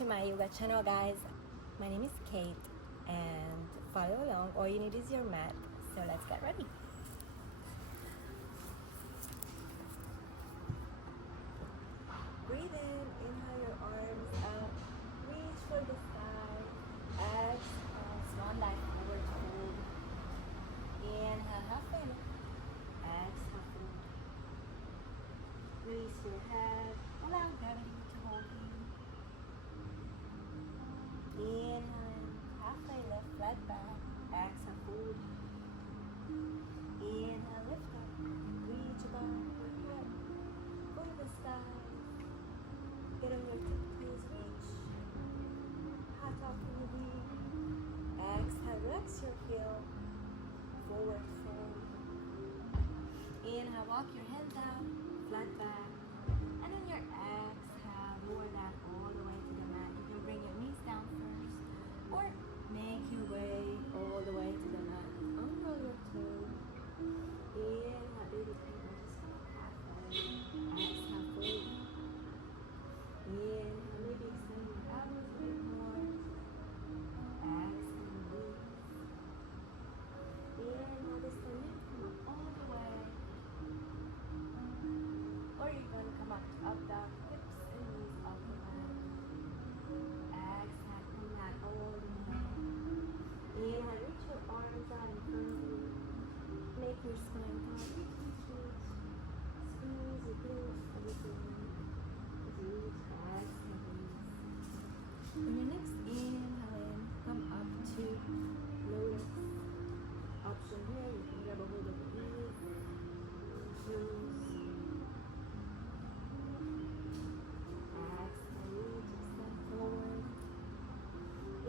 to my yoga channel, guys. My name is Kate, and follow along. All you need is your mat. So let's get ready. Breathe in, inhale your arms up, reach for the sky. Exhale, swan dive forward fold. Inhale, halfway lift. Exhale, fold. Release your head. Allow gravity to hold you. Inhale, halfway lift, flat back. Exhale, fold. Inhale, lift up. Reach above your head. Go to the sky. Get on your tiptoes, reach. Hat off in the knee. Exhale, relax your heel. Forward fold. Inhale, walk your hands out, flat back. And on your exhale, lower that all the way to the mat. You can bring your knees down first, or make your way all the way to the mat. Unroll your toes. Inhale, baby people, just come halfway. Exhale, fold. Inhale, maybe extend your elbows a bit more. Exhale, release. Inhale, this time you come up all the way. Or you're going to come up to up dog, hips and knees up the mat. Exhale, come back all the way. Inhale, reach your arms out in front of you. Make your spine taut. Reach. Squeeze your glutes, everything. Reach, exhale, release. On your next inhale in, come up to lotus. Option here, you can grab a hold of the knees, toes.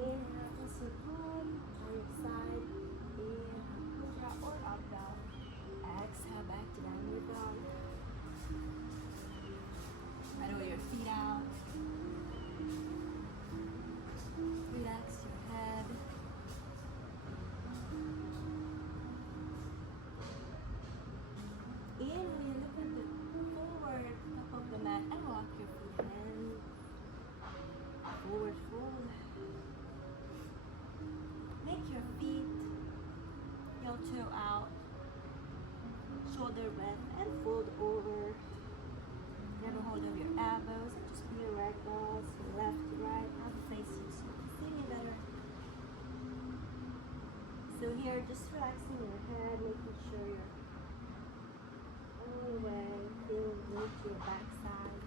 Inhale, just your palm on your side. Inhale, push or up dog. Exhale, back to downward dog. Roll your feet out. Relax your head. Inhale, look at the forward top of the mat and walk your feet in. Forward fold. Make your feet heel toe out, shoulder bend, and fold over. Grab a hold of your elbows and just bring your ragdolls from left to right. I'll face you so you can see me better. So here, just relaxing your head, making sure you're all the way, feeling good to your backside.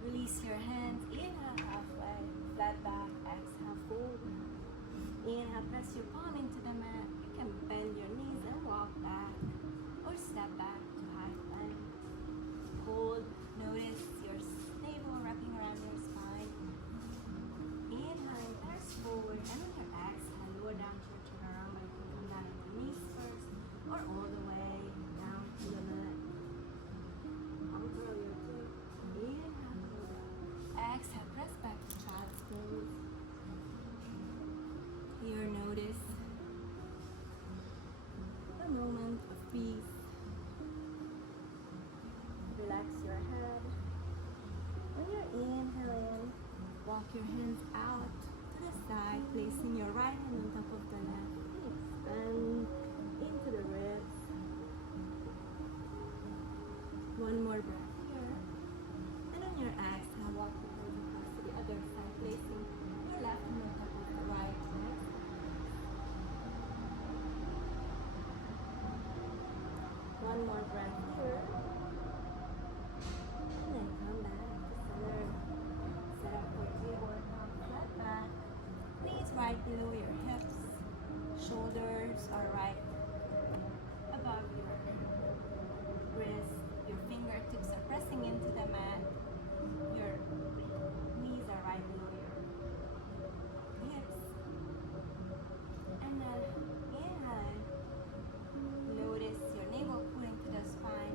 Release your hands. Inhale, halfway, flat back. Exhale, fold. Inhale, press your palm into the mat. You can bend your knees and walk back or step back to high plank. Hold. Notice your navel wrapping around your spine. Inhale, press forward, and on your exhale, lower down to your turnaround. But you can come down on your knees first or all the way down to the mat. Unroll your toes. Inhale, hold up. Exhale, press back to child's pose. Here, notice a moment of peace. Relax your head. When you're inhaling, walk your hands out to the side, placing your right hand on top of the left. Expand into the ribs. One more breath here. And on your exhale, walk your hands across to the other side, placing your left hand on top of the right leg. One more breath here. And then come back to center. Set up for keyboard now. Flat back. Knees right below your hips. Shoulders are right above your wrist. Your fingertips are pressing into the mat. Your knees are right below your hips. And then inhale. Notice your navel pulling to the spine.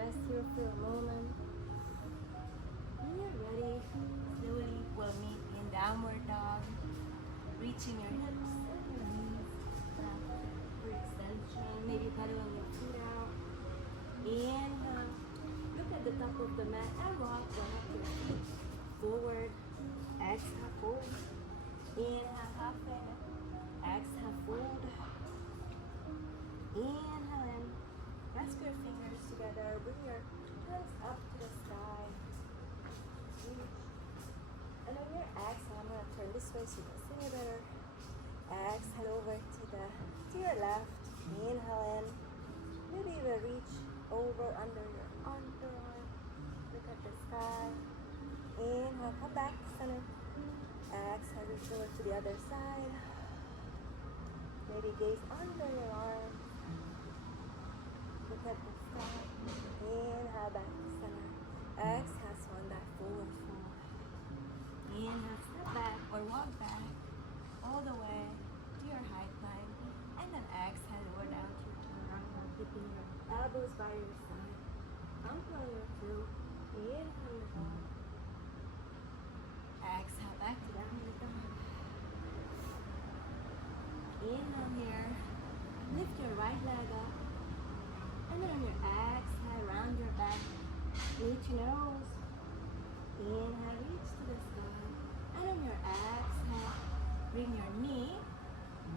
rest here for a moment. When you're ready, slowly we'll meet in downward dog, reaching your hips and your knees for extension. Maybe pedaling your feet out. Inhale, look at the top of the mat and walk one up your feet forward. Exhale, fold. Inhale, halfway. Exhale, fold. Inhale in. Press your fingers together. Bring your hands up to the sky. Reach. And on your exhale, I'm going to turn this way so you can see me better. Exhale over to your left. Inhale in. Maybe you will reach over under your underarm. Look at the sky. Inhale, come back to center. Exhale, reach over to the other side. Maybe gaze under your arm. Look at the sky. Inhale, back to center. Exhale, swan that forward fold. Inhale, step back or walk back all the way to your high plank. And then exhale, lower down to your chaturanga, keeping your elbows by your side. Uncurl your throat. Inhale, your dog. Exhale, back to downward dog. Inhale here. Lift your right leg up. And then on your exhale, round your back. Reach your nose. Inhale, reach to the sky. And on your exhale, bring your knee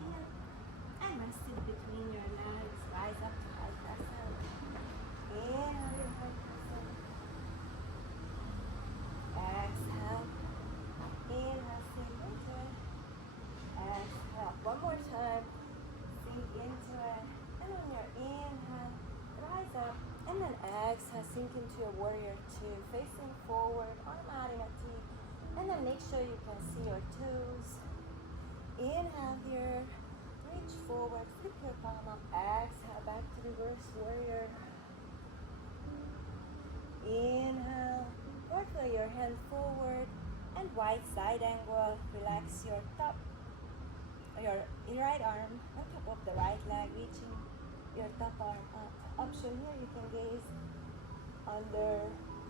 in and rest it between your legs. Rise up to high crescent. Inhale, your high crescent. Exhale. Inhale, sink into it. Exhale. One more time. Sink into it. And on your inhale, rise up. And then exhale, sink into your warrior two. Facing forward, arm out in a T. And then make sure you can see your toes. Inhale here. Reach forward. Flip your palm up. Exhale, back to reverse warrior. Inhale. Portal your hand forward. And wide side angle. Relax your top, your right arm on top of the right leg, reaching your top arm up. Option here, you can gaze under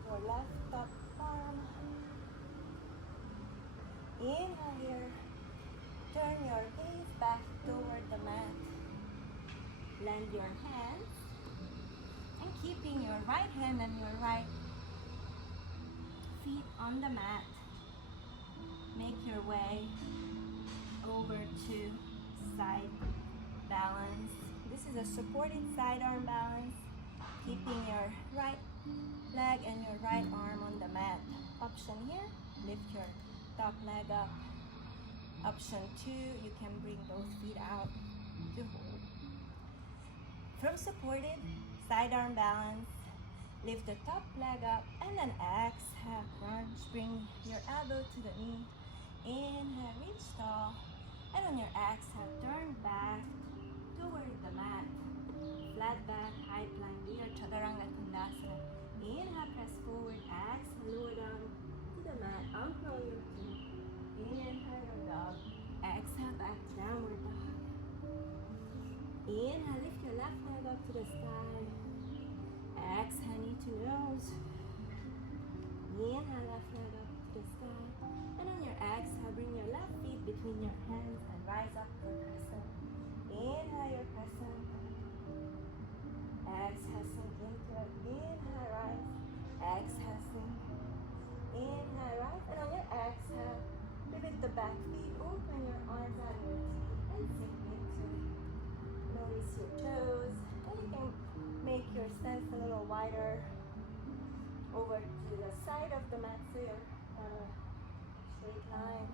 your left top arm. Inhale here. Turn your gaze back toward the mat. Lend your hands. And keeping your right hand and your right feet on the mat. Make your way over to side balance. This is a supported side arm balance. Keeping your right leg and your right arm on the mat. Option here, lift your top leg up. Option 2, you can bring both feet out to hold. From supported side arm balance, lift the top leg up and then exhale, crunch. Bring your elbow to the knee. Inhale, reach tall. And on your exhale, turn back toward the mat. Flat back, high plank, do your chaturanga tandasana. Inhale, press forward. Exhale, lower down to the mat. Uncurl your feet. Inhale, your dog. Exhale, back to downward dog. Inhale, lift your left leg up to the sky. Exhale, knee to nose. Inhale, left leg up to the sky. And on your exhale, bring your left feet between your hands and rise up to a crescent. Inhale, your crescent. Exhale, sink into it. Inhale, rise. Exhale, sink. Inhale, rise. And on your exhale, pivot the back feet. Open your arms out of your feet and sink into it. Notice your toes. And you can make your stance a little wider over to the side of the mat so you're on a straight line.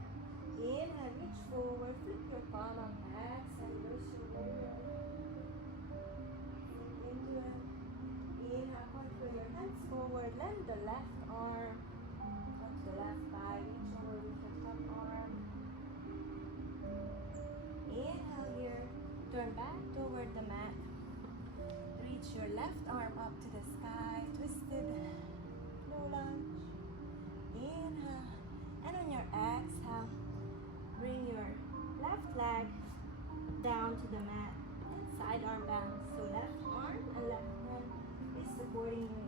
Inhale, reach forward, flip your palm up, exhale, reverse your warrior. Sink into it. Inhale, contour your hands forward, lend the left arm onto the left thigh, reach over with your top arm. Inhale here, turn back toward the mat. Reach your left arm up to the sky, twisted, low lunge. Inhale, and on your exhale, bring your left leg down to the mat and side arm balance. So left arm and left hand is supporting you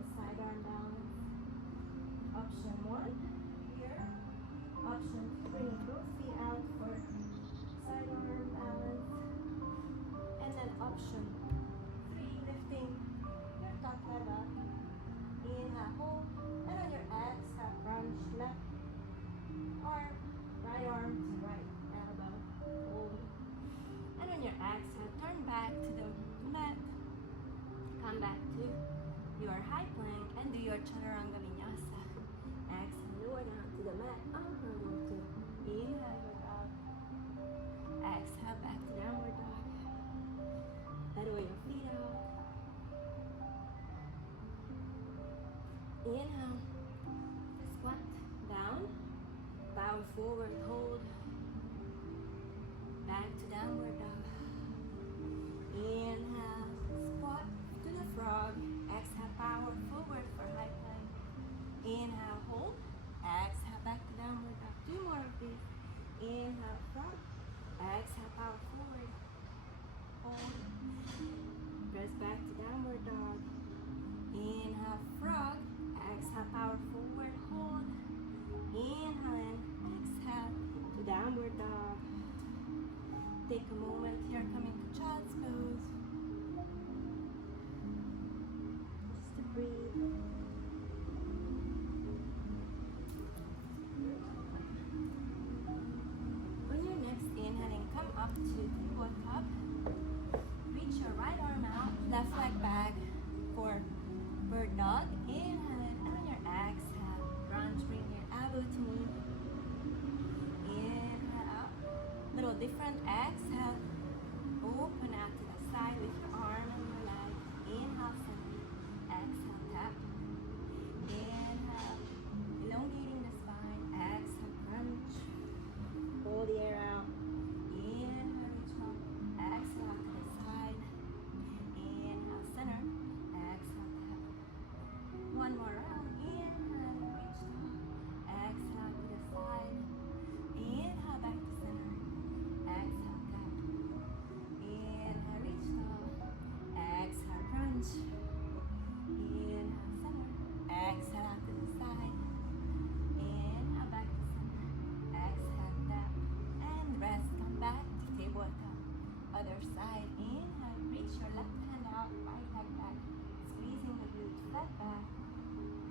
plank and do your chaturanga vinyasa. Exhale, lower down to the mat. Upward two. Inhale, look up. Exhale, back to downward dog. Pedal your feet out. Inhale, squat down, bow forward, hold. Back to downward dog. Inhale, squat to the frog. Exhale, power forward for high plank. Inhale, hold. Exhale, back to downward dog. 2 more of these. Inhale, frog. Exhale, power forward. Hold. Press back to downward dog. Inhale, frog. Exhale, power forward. Hold. Inhale and exhale to downward dog. Take a moment here, coming to child's pose. Just to breathe. On your next inhaling, come up to tabletop. Reach your right arm out, left leg back for bird dog. Inhale and on your exhale, crunch, bring your elbow to knee. Inhale out. Little different exhale. Open out to the side with your arm and your leg. Inhale, center. Exhale, tap. Inhale, elongating the spine. Exhale, crunch. Pull the air out. Inhale, reach up. Exhale, out to the side. Inhale, center. Exhale, tap. One more round. Inhale, reach up. Exhale, out to the side. Inhale, back to center. Exhale, tap. Inhale, reach up. Exhale, crunch. Inhale, center. Exhale, out to the side. Inhale, back to center. Exhale, tap. And rest. Come back to tabletop. Other side. Inhale, reach your left hand out. Right leg back. Squeezing the glute. Flat back.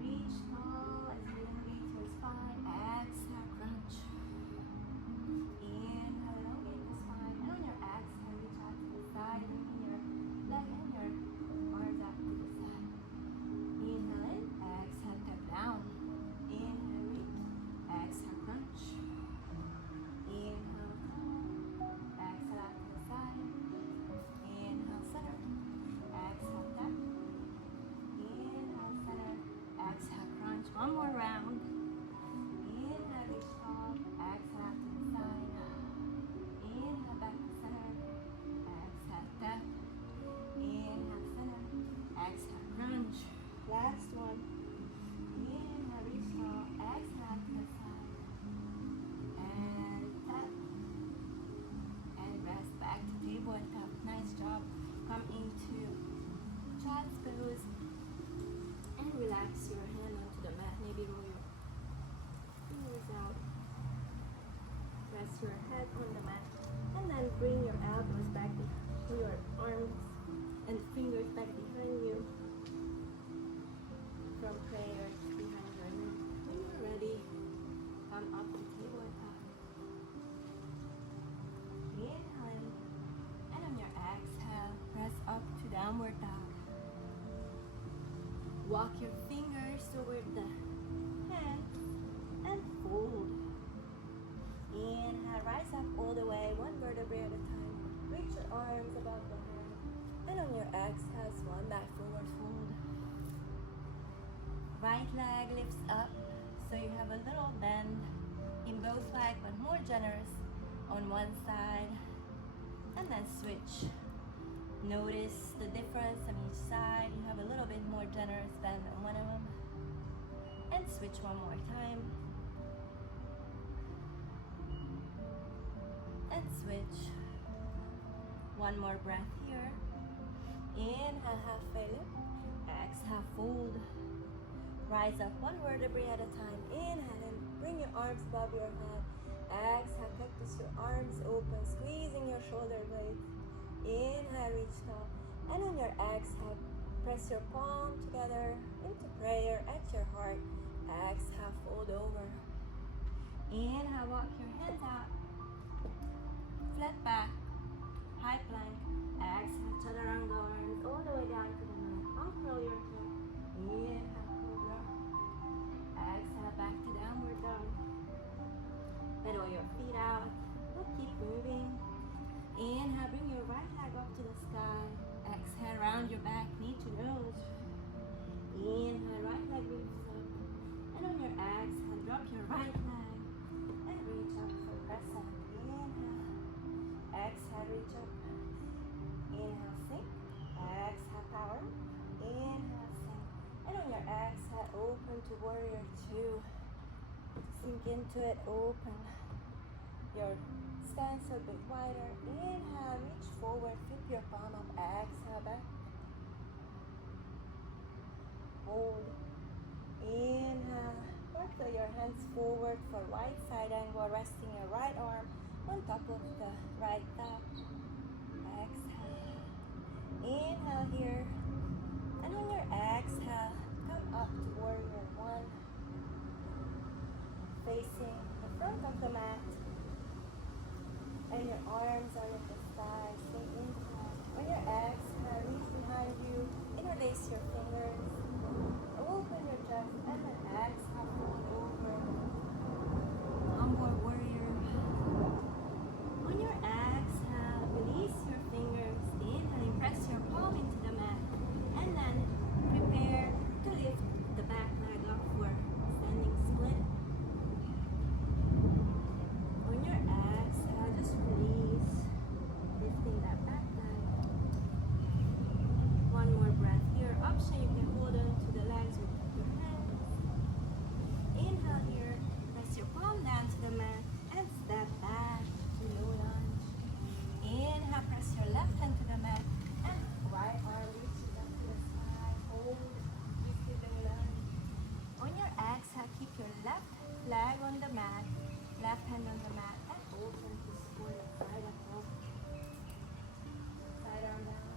Reach tall as you elongate your spine. Exhale, crunch. Inhale, elongate the spine. And on your exhale, reach out to the side. Bring your leg and your arms out to the side. Inhale in. Exhale, tap down. Inhale, reach. Exhale, crunch. Inhale, tall. Exhale, out to the side. Inhale, center. Exhale, tap. Inhale, center. Exhale, crunch. One more round. Inhale, reach tall. Exhale, out to the side. Inhale, back to center. Exhale, tap. Inhale, center. Exhale, crunch. Last one. Inhale, reach tall. Exhale, out to the side. And tap. And rest back to tabletop. Nice job. Come into child's pose. And relax your hand onto the mat. Maybe roll your fingers out. Press your head on the mat. And then bring your elbows back to your arms and fingers back behind you. From prayer behind your neck. When you're ready, come up to tabletop. Inhale. And on your exhale, press up to downward dog. Walk your fingers toward the hand and fold. Inhale, rise up all the way, one vertebrae at a time. Reach your arms above the head. And on your exhale, swan back forward fold. Right leg lifts up, so you have a little bend in both legs, but more generous on one side. And then switch. Notice the difference on each side. You have a little bit more generous bend on one of them. And switch one more time. And switch. One more breath here. Inhale, halfway lift. Exhale, fold. Rise up one vertebrae at a time. Inhale and bring your arms above your head. Exhale, cactus your arms open, squeezing your shoulder blades. Inhale, reach tall. And on your exhale, press your palm together into prayer at your heart. Exhale, fold over. Inhale, walk your hands out. Flat back, high plank. Exhale, chaturanga arms all the way down to the mat. Uncurl your toe. Inhale, cobra. Exhale, back to downward dog. Pedal your feet out. We'll keep moving. Inhale, bring your right leg up to the sky. Exhale, round your back, knee to nose. Inhale, right leg lifts up. And on your exhale, drop your right leg and reach up for crescent. Inhale. Exhale, reach up. Inhale, sink. Exhale, power. Inhale, sink. And on your exhale, open to warrior two. Sink into it, open. Your stance a bit wider. Inhale, reach forward, flip your palm up. Exhale, back. Hold. Inhale. Portal your hands forward for right side angle, resting your right arm on top of the right thigh. Exhale. Inhale here. And on your exhale, come up to warrior one. Facing the front of the mat. And your arms are in the side. Stay inhale. On your exhale, reach behind you. Interlace your fingers. Open your chest and then exhale, fold over. Downward warrior. On your exhale, release your fingers. Inhale, press your palm into the mat. And then prepare to lift the back leg up for standing split. On your exhale, just release, lifting that back leg. One more breath here. Option, you can hold on to the legs with your hands. Inhale here, press your palm down to the mat and step back to low lunge. Inhale, press your left hand to the mat and right arm reaches up to the sky. Hold, twist to low lunge. On your exhale, keep your left leg on the mat, left hand on the mat, and open to square the side up. Side arm down.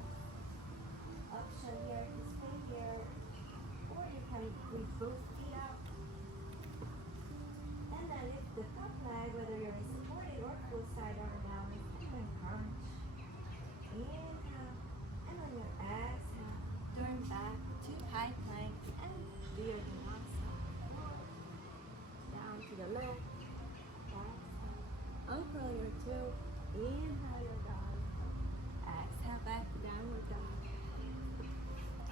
Option here to stay here, or you can reach both feet out. And then lift the top leg, whether you're supported or full side arm down, and then crunch. Inhale, and on your exhale, turn back to high plank and do your vinyasa. Down to the left. Exhale, uncurl your toe. Inhale your dog. Exhale, back to downward dog.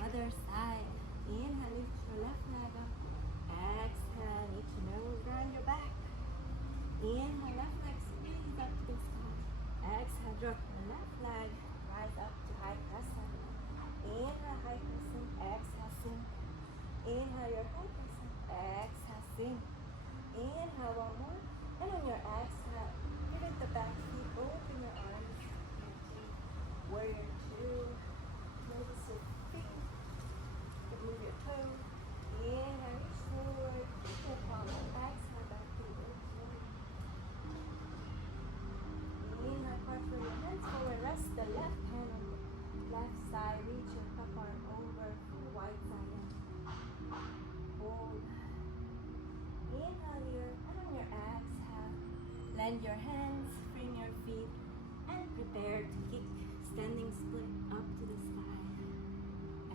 Other side. Inhale, lift your left leg up. Exhale, knee to nose, round your back. Inhale, left leg squeeze up to the sky. Exhale, drop your left leg, rise up to high crescent. Inhale, high crescent. Exhale, sink. Inhale, your high crescent. Exhale, sink. Inhale, one more. And on your exhale, pivot the back feet, open your arms. Warrior two. Notice your feet. Move your toes. Inhale, reach forward. Keep your palm up. Exhale, back to the floor. Inhale, cartwheel your hands forward. Rest the left hand on the left side. Reach your top arm over to the right side. Hold. Inhale here. And on your exhale, lend your hands, bring your feet, and prepare to kick standing split up to the sky.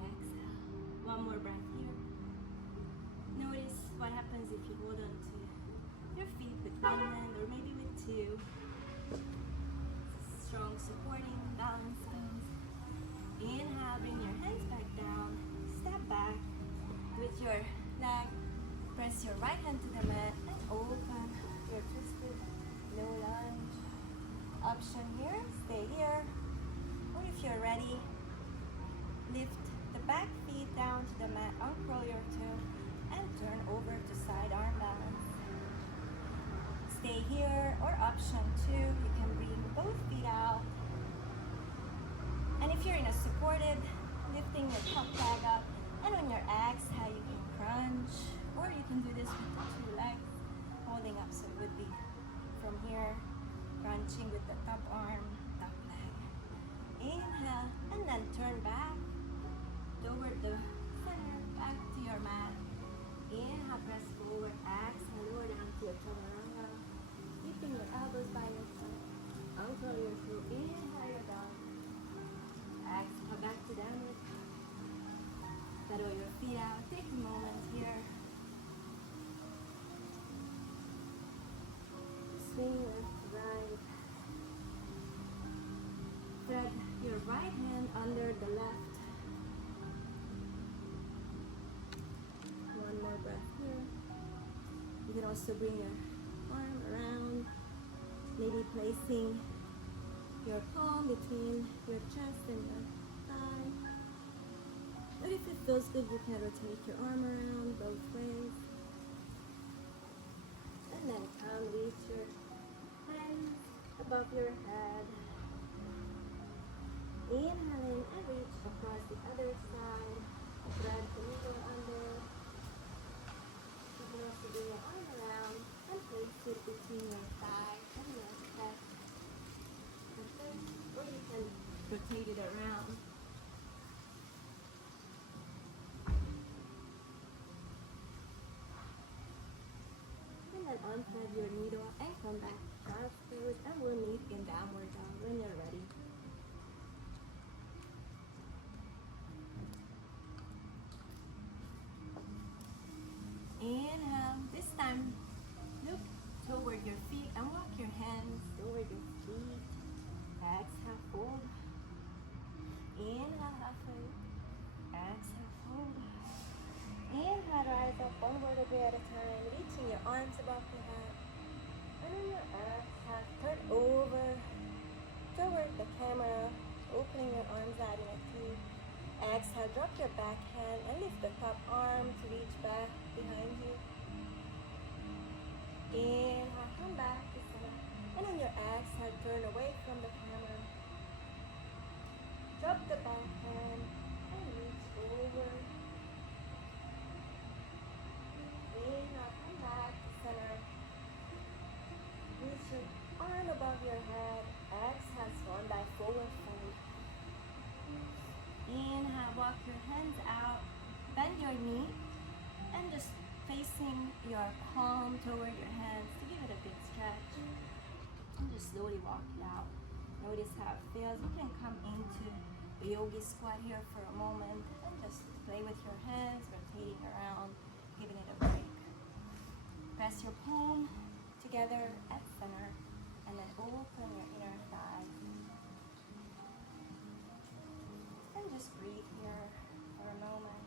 Exhale. One more breath here. Notice what happens if you hold on to your feet with one hand or maybe with two. Strong supporting balance pose. Inhale, bring your hands back down. Step back with your leg. Press your right hand to the mat and open your twisted low lunge. Option here, stay here. Or if you're ready, lift the back feet down to the mat, uncurl your toe, and turn over to side arm balance. Stay here, or option two, you can bring both feet out. And if you're in a supported, lifting your top leg up, and on your exhale, you can crunch, or you can do this with the two legs, holding up, so it would be from here, crunching with the top arm, top leg. Inhale, and then turn back toward the center, back to your mat. Inhale, press forward, exhale, lower down to your chaturanga. Keeping your elbows by your side. Uncurl your toe, inhale your dog. Exhale, back to downward. pedal your feet out. Take a moment here. Swing left to right. Thread your right hand under the left. One more breath here. You can also bring your arm around, maybe placing your palm between your chest and your thigh. But if it feels good, you can rotate your arm around both ways. And then come reach your hands above your head. Inhaling and reach across the other side. Thread the needle under. You can also bring your arm around and place it between your thigh and your chest. Okay. Or you can rotate it around. And then unthread your needle and come back to child's pose, and we'll meet in downward dog when you're ready. Inhale. This time, look toward your feet and walk your hands toward your feet. Exhale, fold. Inhale, halfway. Exhale, fold. Inhale, rise up one vertebrae at a time, reaching your arms above your head. And on your exhale, turn over toward the camera, opening your arms out in a T. Exhale, drop your back hand and lift the top arm to reach back behind you. Inhale, come back to center. And on your exhale, turn away from the camera. Drop the back hand and reach over. Inhale, come back to center. Reach your arm above your head. Exhale, swan dive forward fold. Inhale, walk your hands out. Bend your knee and just facing your palm toward your hands to give it a good stretch. And just slowly walk it out. Notice how it feels. You can come into the yogi squat here for a moment and just play with your hands, rotating around, giving it a break. Press your palm together at center and then open your inner thigh. And just breathe here for a moment.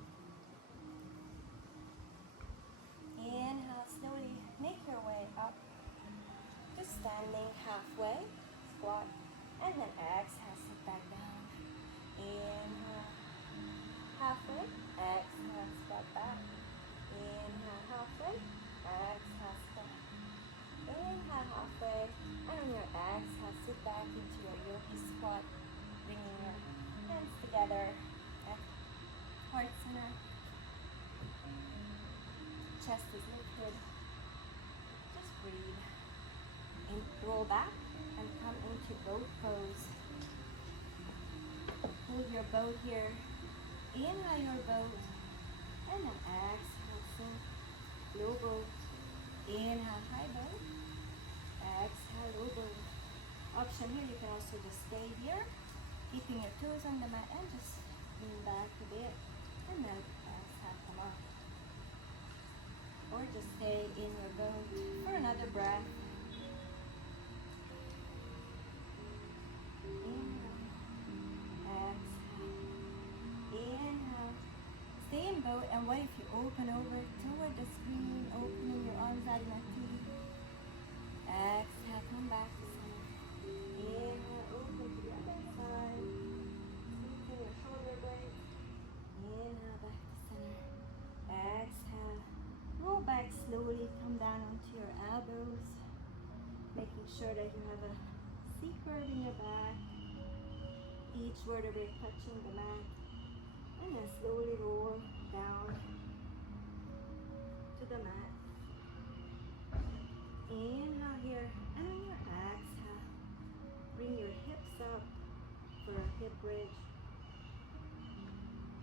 Inhale, slowly make your way up to standing halfway, squat, and then exhale, sit back down. Inhale, halfway, exhale, squat back. Inhale, halfway, exhale, squat. Inhale, halfway, and on your exhale, sit back into your yogi squat, bringing your hands together at heart center. Chest is lifted. Just breathe. Roll back and come into boat pose. Hold your boat here. Inhale your boat. And then exhale, sink. Low boat. Inhale, high boat. Exhale, low boat. Option here, you can also just stay here, keeping your toes on the mat and just lean back a bit. And then exhale, come up. Or just stay in your boat for another breath. Inhale, exhale, inhale. Stay in boat, and what if you open over toward the screen, opening your arms out in a T. Exhale, come back to center. Inhale, open to the other side. Squeezing your shoulder blades. Inhale, back to center. Exhale. Roll back slowly, come down onto your elbows, making sure that you have a C-curve in your back, each vertebrae touching the mat, and then slowly roll down to the mat. Inhale here, and on your exhale, bring your hips up for a hip bridge,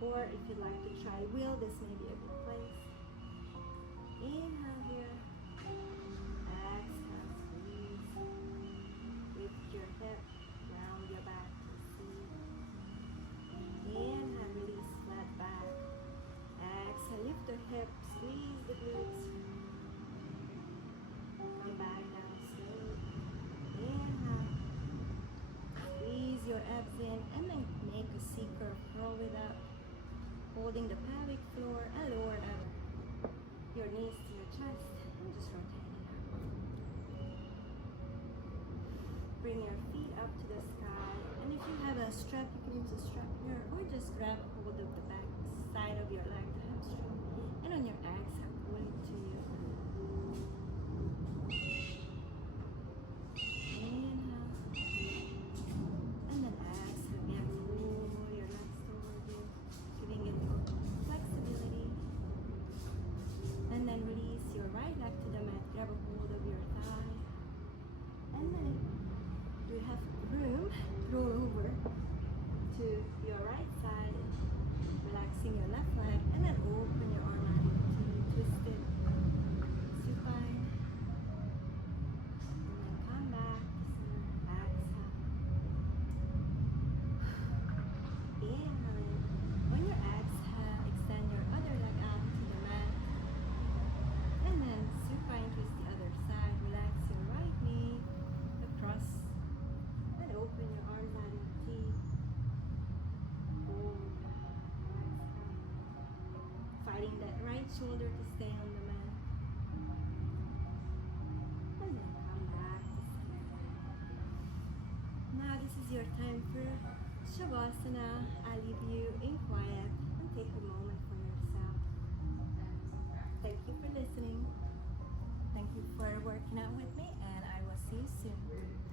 or if you'd like to try wheel, this may be a good place. Inhale here, exhale, squeeze, lift your hip, round your back to the seat. Inhale, release, flat back. Roll it up, holding the pelvic floor and lower up your knees to your chest and just rotate it up. Bring your feet up to the sky, and if you have a strap, you can use a strap here or just grab hold of the back side of your leg, the hamstring, and on your exhale, pull it to you. Inhale, and then exhale again, pull your legs toward you, giving it flexibility. And then release your right leg to the mat, grab a hold of your thigh, and then you have room, roll over to your right side, relaxing your left leg, and then open your arm out to twist it, supine, and then come back, exhale, inhaling. On your exhale, extend your other leg out to the mat, and then supine, twist the other side, relax your right knee across, and open your arms out in T. Hold, exhale. Fighting that right shoulder to stay on the mat. And then come back to center. Now this is your time for Shavasana. I leave you in quiet and take a moment for yourself. Thank you for listening. Thank you for working out with me, and I will see you soon.